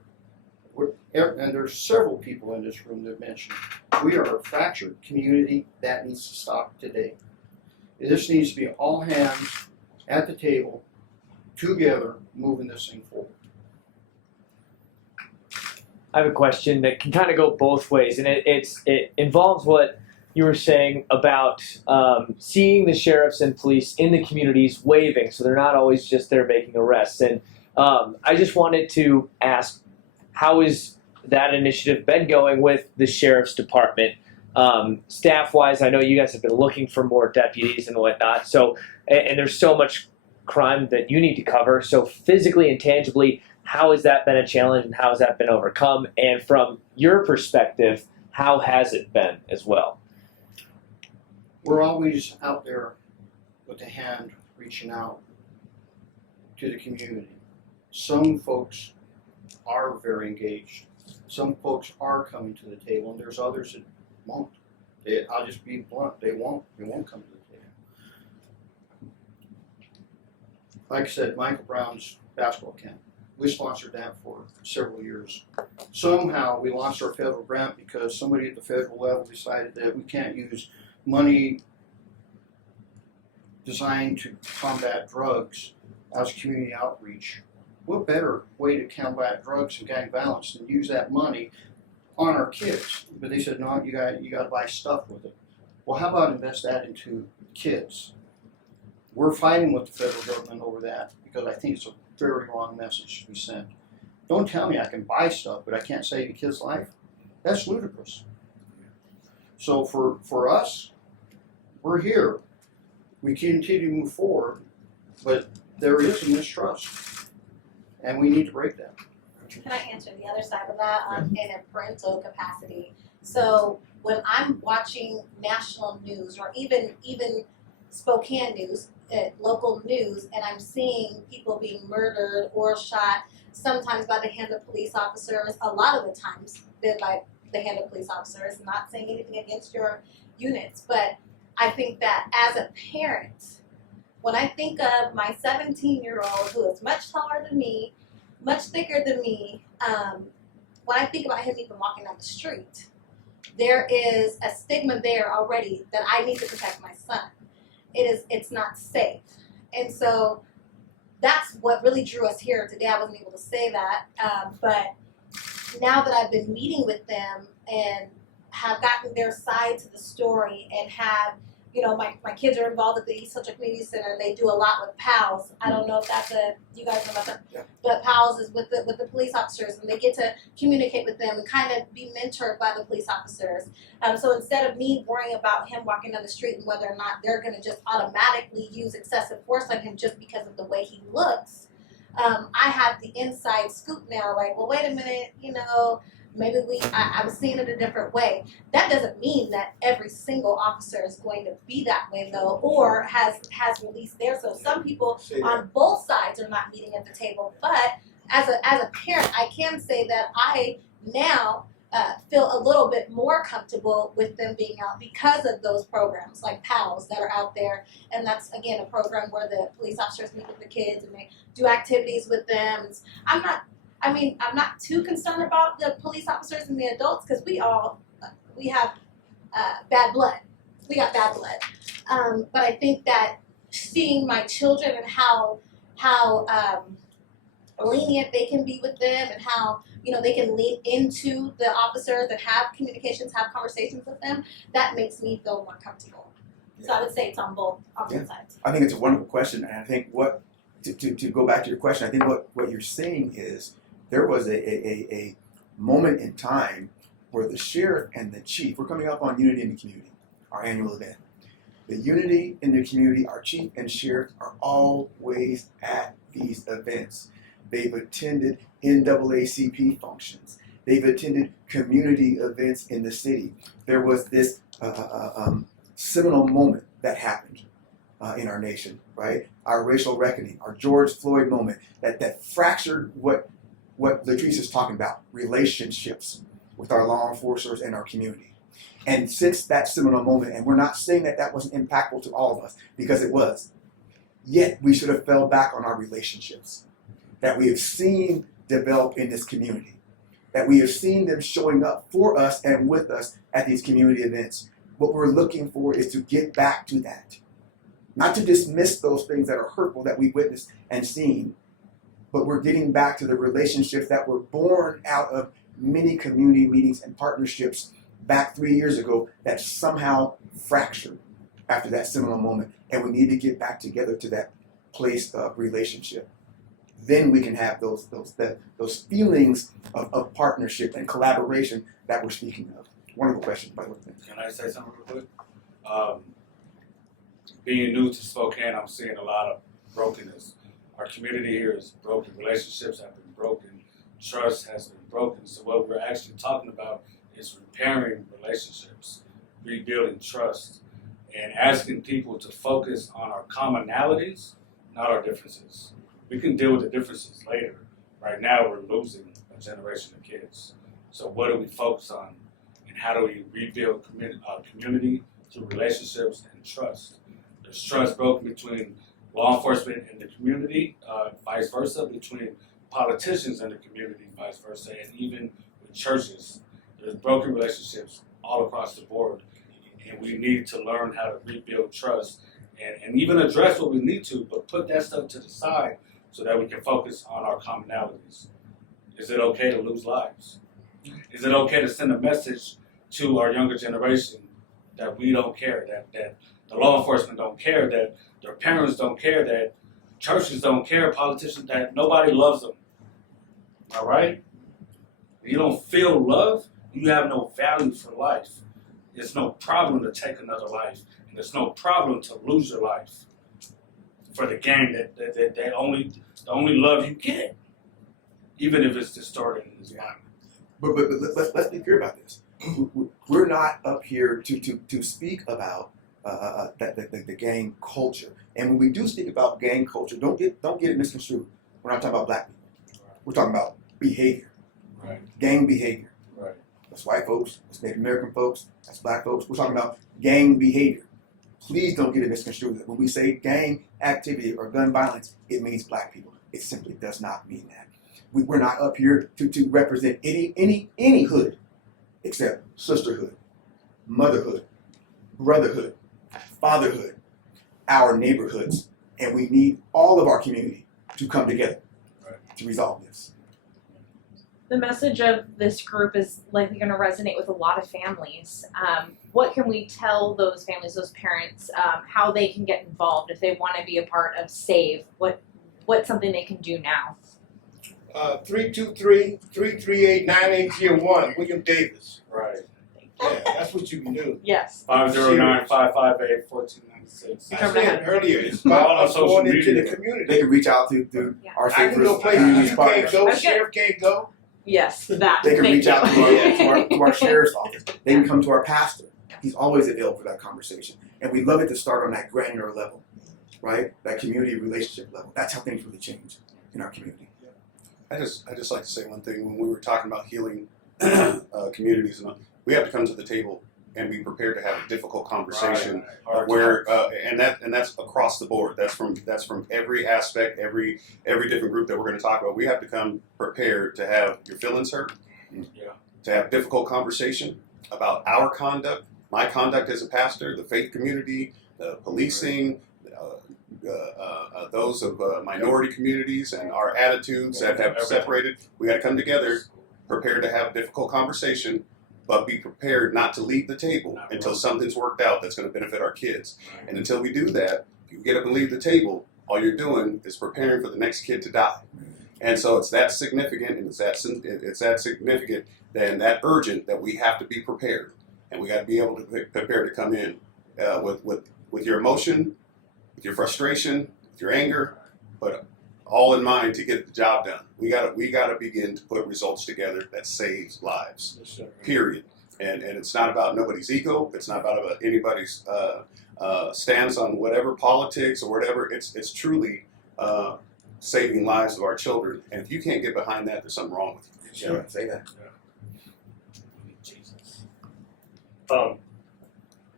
And there's several people in this room that mentioned it. We are a fractured community. That needs to stop today. This needs to be all hands at the table, together, moving this thing forward. I have a question that can kind of go both ways, and it involves what you were saying about seeing the sheriffs and police in the communities waving, so they're not always just there making arrests. And I just wanted to ask, how is that initiative been going with the sheriff's department? Staff-wise, I know you guys have been looking for more deputies and whatnot. So, and there's so much crime that you need to cover. So, physically and tangibly, how has that been a challenge, and how has that been overcome? And from your perspective, how has it been as well? We're always out there with a hand reaching out to the community. Some folks are very engaged. Some folks are coming to the table, and there's others that won't. I'll just be blunt. They won't come to the table. Like I said, Michael Brown's basketball camp. We sponsored that for several years. Somehow we lost our federal grant because somebody at the federal level decided that we can't use money designed to combat drugs as community outreach. What better way to combat drugs and gang violence than use that money on our kids? But they said, no, you got to buy stuff with it. Well, how about invest that into kids? We're fighting with the federal government over that because I think it's a very wrong message to be sent. Don't tell me I can buy stuff, but I can't save a kid's life. That's ludicrous. So for us, we're here. We continue to move forward, but there is a mistrust, and we need to break that. Can I answer the other side of that in a parental capacity? So when I'm watching national news or even Spokane news, local news, and I'm seeing people being murdered or shot, sometimes by the hand of police officers, a lot of the times been by the hand of police officers, not saying anything against your units, but I think that as a parent, when I think of my 17-year-old who is much taller than me, much thicker than me, when I think about him even walking down the street, there is a stigma there already that I need to protect my son. It's not safe. And so that's what really drew us here today. I wasn't able to say that, but now that I've been meeting with them and have gotten their side to the story and have, my kids are involved at the East Central Community Center. They do a lot with PALS. I don't know if that's you guys know about that, Yeah. But PALS is with the police officers, and they get to communicate with them and kind of be mentored by the police officers. So instead of me worrying about him walking down the street and whether or not they're going to just automatically use excessive force on him just because of the way he looks, I have the inside scoop now. Like, well, wait a minute, maybe I was seeing it a different way. That doesn't mean that every single officer is going to be that way, though, or has released theirs. So some people on both sides are not meeting at the table. But as a parent, I can say that I now feel a little bit more comfortable with them being out because of those programs like PALS that are out there. And that's, again, a program where the police officers meet with the kids and they do activities with them. I'm not too concerned about the police officers and the adults because we have bad blood. We got bad blood. But I think that seeing my children and how lenient they can be with them and how they can lean into the officers and have communications, have conversations with them, that makes me feel more comfortable. So I would say it's on both sides. I think it's a wonderful question, and I think to go back to your question, I think what you're saying is there was a moment in time where the sheriff and the chief, we're coming up on Unity in the Community, our annual event. The Unity in the Community, our chief and sheriff are always at these events. They've attended NAACP functions. They've attended community events in the city. There was this seminal moment that happened in our nation, right? Our racial reckoning, our George Floyd moment that fractured what Latrice is talking about, relationships with our law enforcers and our community. And since that seminal moment, and we're not saying that wasn't impactful to all of us, because it was. Yet we should have fell back on our relationships that we have seen develop in this community, that we have seen them showing up for us and with us at these community events. What we're looking for is to get back to that. Not to dismiss those things that are hurtful that we witnessed and seen, but we're getting back to the relationships that were born out of many community meetings and partnerships back 3 years ago that somehow fractured after that seminal moment. And we need to get back together to that place of relationship. Then we can have those feelings of partnership and collaboration that we're speaking of. Wonderful question, by the way. Can I say something real quick? Being new to Spokane, I'm seeing a lot of brokenness. Our community here is broken. Relationships have been broken. Trust has been broken. So what we're actually talking about is repairing relationships, rebuilding trust, and asking people to focus on our commonalities, not our differences. We can deal with the differences later. Right now, we're losing a generation of kids. So what do we focus on, and how do we rebuild community through relationships and trust? There's trust broken between law enforcement and the community, vice versa, between politicians and the community, vice versa, and even with churches. There's broken relationships all across the board, and we need to learn how to rebuild trust and even address what we need to, but put that stuff to the side so that we can focus on our commonalities. Is it okay to lose lives? Is it okay to send a message to our younger generation that we don't care, that the law enforcement don't care, that their parents don't care, that churches don't care, politicians, that nobody loves them? All right? You don't feel love, you have no value for life. It's no problem to take another life, and it's no problem to lose your life for the gang that the only love you get, even if it's distorted and it's violent. But let's be clear about this. We're not up here to speak about the gang culture. And when we do speak about gang culture, don't get it misconstrued. We're not talking about black people. We're talking about behavior, Right. gang behavior. Right. That's white folks, that's Native American folks, that's black folks. We're talking about gang behavior. Please don't get it misconstrued. When we say gang activity or gun violence, it means black people. It simply does not mean that. We're not up here to represent any hood except sisterhood, motherhood, brotherhood, fatherhood, our neighborhoods, and we need all of our community to come together to resolve this. The message of this group is likely going to resonate with a lot of families. What can we tell those families, those parents, how they can get involved if they want to be a part of SAVE? What's something they can do now? 323-338-9801, William Davis. Right. Yeah, that's what you can do. Yes. 509-558-1496. I said earlier, it's All on about social going into media. the community. They can reach out to Yeah. our I can Safe go places Communities you can't partners. go, Okay. sheriff can't go. Yes, that. They can Thank reach you. out to our sheriff's office. They can come to our pastor. He's always available for that conversation. And we love it to start on that granular level, right? That community relationship level. That's how things really change in our community. I just like to say one thing. When we were talking about healing communities, and we have to come to the table and be prepared to have a difficult conversation Right. of where and that's across the board. That's from every aspect, every different group that we're going to talk about. We have to come prepared to have your feelings hurt, to have difficult conversation about our conduct, my conduct as a pastor, the faith community, the policing. Those of minority communities and our attitudes that have separated. We got to come together, prepared to have a difficult conversation, but be prepared not to leave the table until something's worked out that's going to benefit our kids. And until we do that, if you get up and leave the table, all you're doing is preparing for the next kid to die. And so it's that significant, and it's that significant, and that urgent that we have to be prepared, and we got to be able to prepare to come in with your emotion, with your frustration, with your anger, but all in mind to get the job done. We gotta begin to put results together that saves lives. Period. And it's not about nobody's ego. It's not about anybody's stance on whatever politics or whatever. It's truly saving lives of our children. And if you can't get behind that, there's something wrong with you. Sure, say that. Jesus. I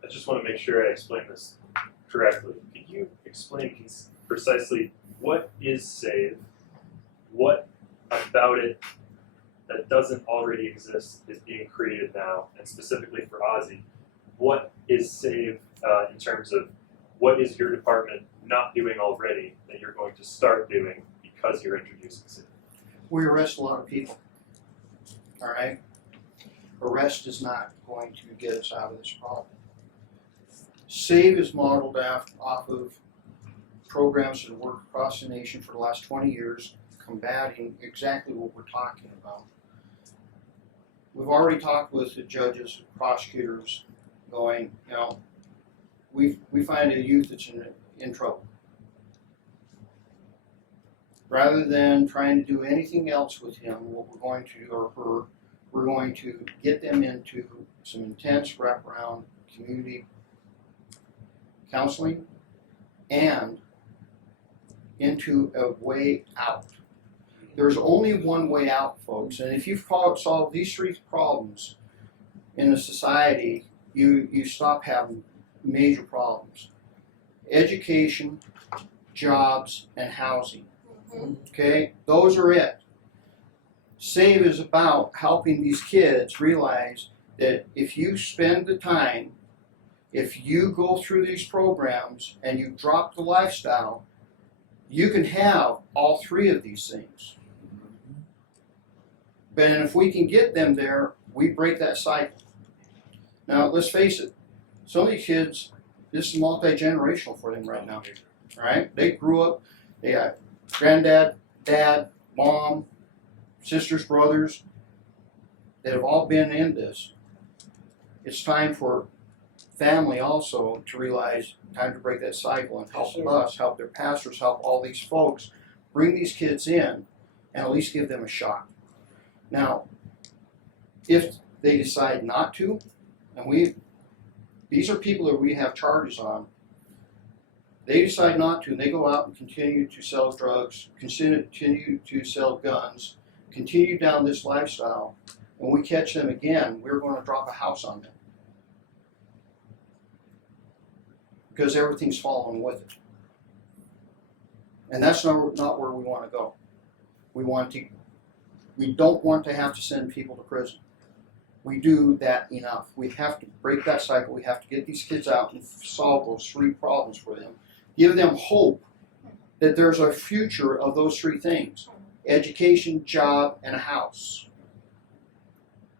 just want to make sure I explain this correctly. Could you explain precisely what is SAVE, what about it that doesn't already exist is being created now, and specifically for Ozzy, what is SAVE in terms of what is your department not doing already that you're going to start doing because you're introducing SAVE? We arrest a lot of people. All right? Arrest is not going to get us out of this problem. SAVE is modeled off of programs that have worked across the nation for the last 20 years, combating exactly what we're talking about. We've already talked with the judges, prosecutors, going, we find a youth that's in trouble. Rather than trying to do anything else with him, what we're going to do, or her, we're going to get them into some intense wraparound community counseling and into a way out. There's only one way out, folks, and if you've solved these three problems in a society, you stop having major problems. Education, jobs, and housing. Okay? Those are it. SAVE is about helping these kids realize that if you spend the time, if you go through these programs and you drop the lifestyle, you can have all three of these things. But if we can get them there, we break that cycle. Now, let's face it, some of these kids, this is multi-generational for them right now. All right? They grew up, they got granddad, dad, mom, sisters, brothers that have all been in this. It's time for family also to realize time to break that cycle and help us, help their pastors, help all these folks bring these kids in and at least give them a shot. Now, if they decide not to, and these are people that we have charges on, they decide not to and they go out and continue to sell drugs, continue to sell guns, continue down this lifestyle, and we catch them again, we're going to drop a house on them. Because everything's following with it. And that's not where we want to go. We don't want to have to send people to prison. We do that enough. We have to break that cycle. We have to get these kids out and solve those three problems for them. Give them hope that there's a future of those three things. Education, job, and a house.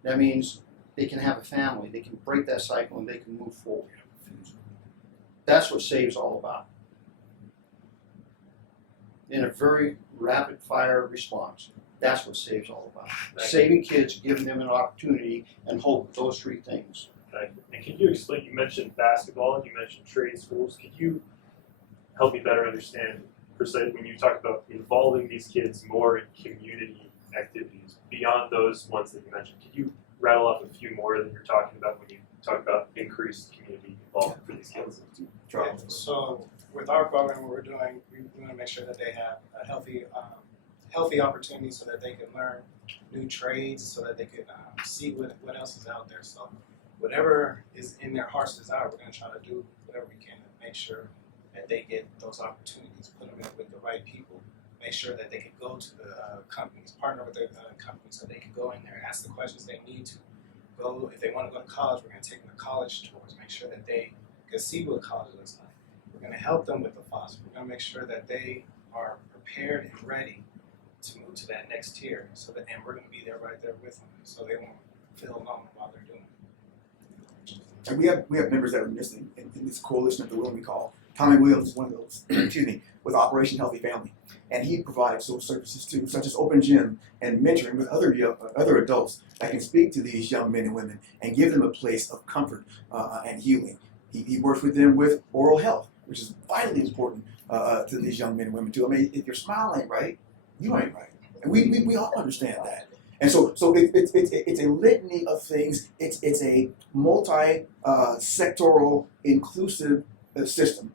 That means they can have a family. They can break that cycle and they can move forward. That's what SAVE's all about. In a very rapid fire response. That's what SAVE's all about. Saving kids, giving them an opportunity and hope, those three things. Okay. And can you explain, you mentioned basketball, you mentioned trade schools. Could you help me better understand, precisely when you talk about involving these kids more in community activities beyond those ones that you mentioned? Could you rattle off a few more that you're talking about when you talk about increased community involvement for these kids? Yeah, so with our program, what we're doing, we want to make sure that they have a healthy opportunity so that they can learn new trades, so that they can see what else is out there. So whatever is in their heart's desire, we're going to try to do whatever we can to make sure that they get those opportunities, put them in with the right people, make sure that they can go to the companies, partner with the companies so they can go in there, ask the questions they need to. Go, if they want to go to college, we're going to take them to college tours, make sure that they can see what college looks like. We're going to help them with the FOSS. We're going to make sure that they are prepared and ready to move to that next tier, and we're going to be there right there with them, so they won't feel alone while they're doing it. And we have members that are missing in this coalition of the willing we call. Tommy Williams is one of those, excuse me, with Operation Healthy Family. And he provides those services too, such as open gym and mentoring with other adults that can speak to these young men and women and give them a place of comfort and healing. He works with them with oral health, which is vitally important to these young men and women too. I mean, if your smile ain't right, you ain't right. And we all understand that. And so it's a litany of things. It's a multi-sectoral, inclusive system.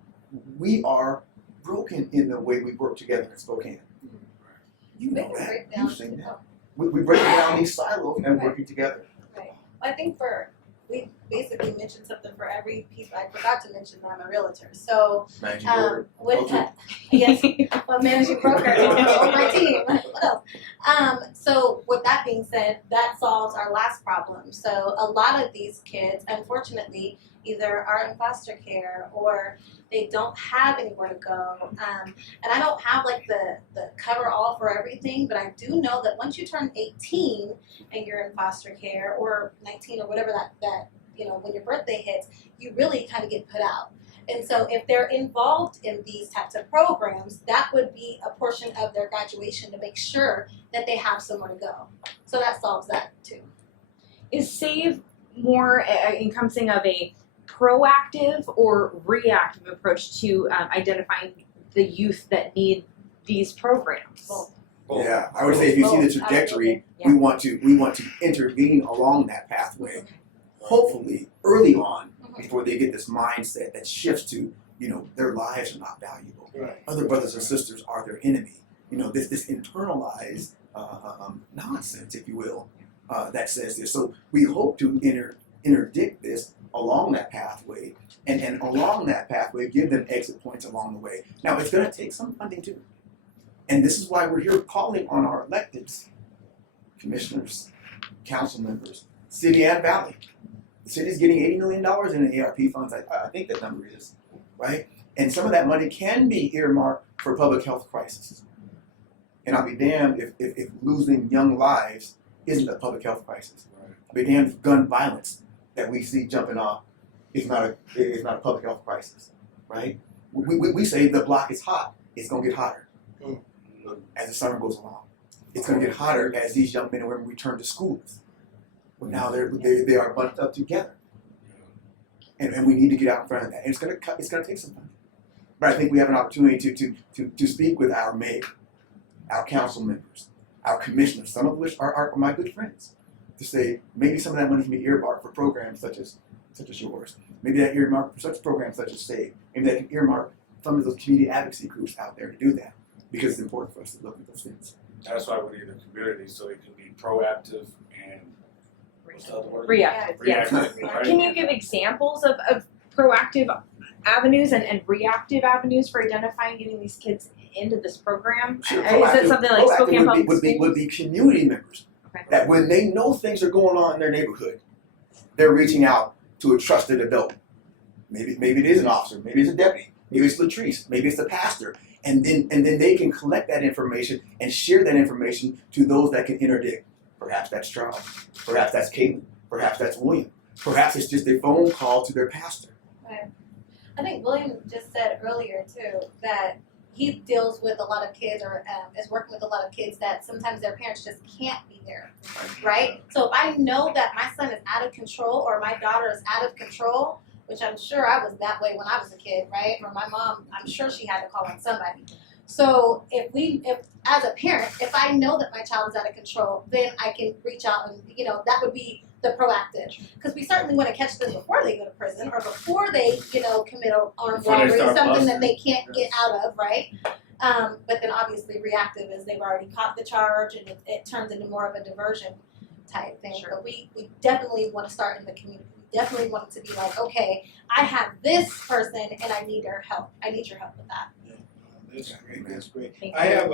We are broken in the way we work together in Spokane. You know that. You've seen that. We break down these silos and working together. Right. I think for we basically mentioned something for every piece. I forgot to mention that I'm a realtor. So Managing board. with Okay. yes, well, managing broker on my team. What else? So with that being said, that solves our last problem. So a lot of these kids, unfortunately, either are in foster care or they don't have anywhere to go. And I don't have like the cover all for everything, but I do know that once you turn 18 and you're in foster care, or 19 or whatever that when your birthday hits, you really kind of get put out. And so if they're involved in these types of programs, that would be a portion of their graduation to make sure that they have somewhere to go. So that solves that too. Is SAVE more encompassing of a proactive or reactive approach to identifying the youth that need these programs? Both. Yeah, I would say if you see the Both, trajectory, absolutely. we want to intervene along that pathway, hopefully early on, before they get this mindset that shifts to, their lives are not valuable. Right. Other brothers or sisters are their enemy. This internalized nonsense, if you will, that says this. So we hope to interdict this along that pathway, and along that pathway, give them exit points along the way. Now, it's going to take some funding too. And this is why we're here calling on our electeds, commissioners, council members, city and valley. The city's getting $80 million in the ARP funds, I think that number is, right? And some of that money can be earmarked for public health crisis. And I'll be damned if losing young lives isn't a public health crisis. I'll be damned if gun violence that we see jumping off is not a public health crisis, right? We say the block is hot. It's going to get hotter as the summer goes along. It's going to get hotter as these young men and women return to schools. Well, now they are bunched up together, and we need to get out in front of that. And it's going to take some time, but I think we have an opportunity to speak with our mayor, our council members, our commissioners, some of which are my good friends, to say maybe some of that money can be earmarked for programs such as yours. Maybe that earmarked for such programs such as SAVE. Maybe that can earmark some of those community advocacy groups out there to do that, because it's important for us to look at those things. That's why we need a community, so it can be proactive and what's the other word? Reactive. Yes. Reactive. Right? Can you give examples of proactive avenues and reactive avenues for identifying getting these kids into this program? Sure, Is it something like proactive Spokane Public would be community members. Okay. That when they know things are going on in their neighborhood, they're reaching out to a trusted adult. Maybe it is an officer, maybe it's a deputy, maybe it's Latrice, maybe it's the pastor, and then they can collect that information and share that information to those that can interdict. Perhaps that's Charles, perhaps that's Caitlin, perhaps that's William, perhaps it's just a phone call to their pastor. Right. I think William just said earlier too that he deals with a lot of kids, or is working with a lot of kids that sometimes their parents just can't be there, right? So if I know that my son is out of control or my daughter is out of control, which I'm sure I was that way when I was a kid, right? Or my mom, I'm sure she had to call on somebody. So if as a parent, if I know that my child is out of control, then I can reach out and, that would be the proactive. Because we certainly want to catch them before they go to prison or before they, commit an armed Before they robbery, start something that busting. they can't get out of, right? But then obviously reactive is they've already caught the charge and it turns into more of a diversion type thing. Sure. But we definitely want to start in the community. We definitely want it to be like, okay, I have this person and I need their help. I need your help with that. That's great. That's great. Thank I you. have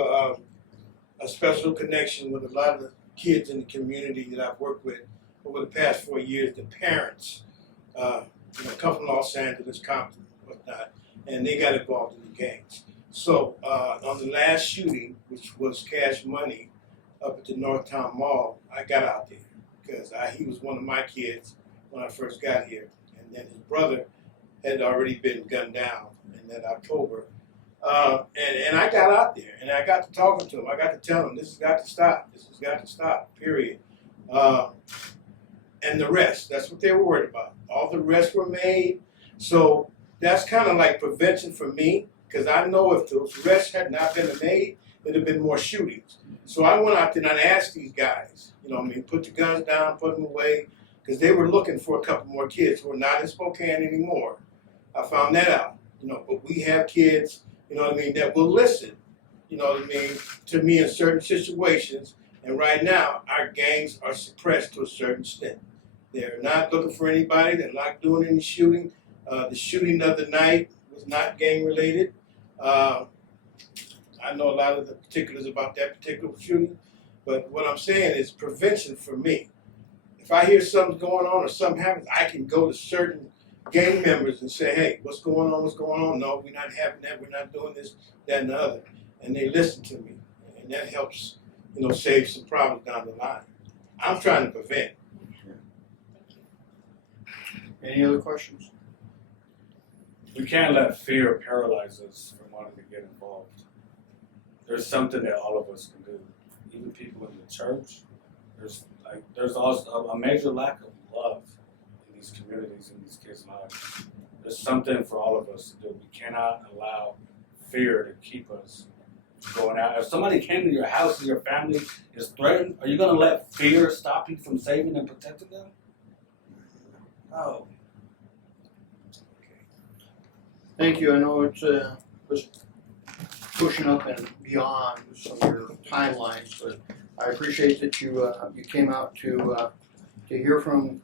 a special connection with a lot of the kids in the community that I've worked with over the past 4 years. The parents, come from Los Angeles, Compton, whatnot, and they got involved in the gangs. So on the last shooting, which was Cash Money up at the Northtown Mall, I got out there because he was one of my kids when I first got here, and then his brother had already been gunned down in that October. And I got out there, and I got to talking to him. I got to tell him, this has got to stop. This has got to stop, period. And the rest, that's what they were worried about. All the rest were made. So that's kind of like prevention for me, because I know if those arrests had not been made, there'd have been more shootings. So I went out there and I asked these guys, put the guns down, put them away, because they were looking for a couple more kids who are not in Spokane anymore. I found that out, but we have kids, that will listen, to me in certain situations. And right now, our gangs are suppressed to a certain extent. They're not looking for anybody. They're not doing any shooting. The shooting the other night was not gang related. I know a lot of the particulars about that particular shooting, but what I'm saying is prevention for me. If I hear something's going on or something happens, I can go to certain gang members and say, hey, what's going on? What's going on? No, we're not having that. We're not doing this, that, and the other. And they listen to me. And that helps, save some problems down the line. I'm trying to prevent. Any other questions? We can't let fear paralyze us from wanting to get involved. There's something that all of us can do. Even people in the church, there's also a major lack of love in these communities, in these kids' lives. There's something for all of us to do. We cannot allow fear to keep us going out. If somebody came to your house and your family is threatened, are you going to let fear stop you from saving and protecting them? No. Thank you. I know it was pushing up and beyond some of your timelines, but I appreciate that you came out to hear from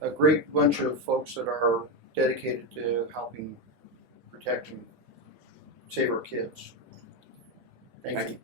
a great bunch of folks that are dedicated to helping protect and save our kids. Thank you.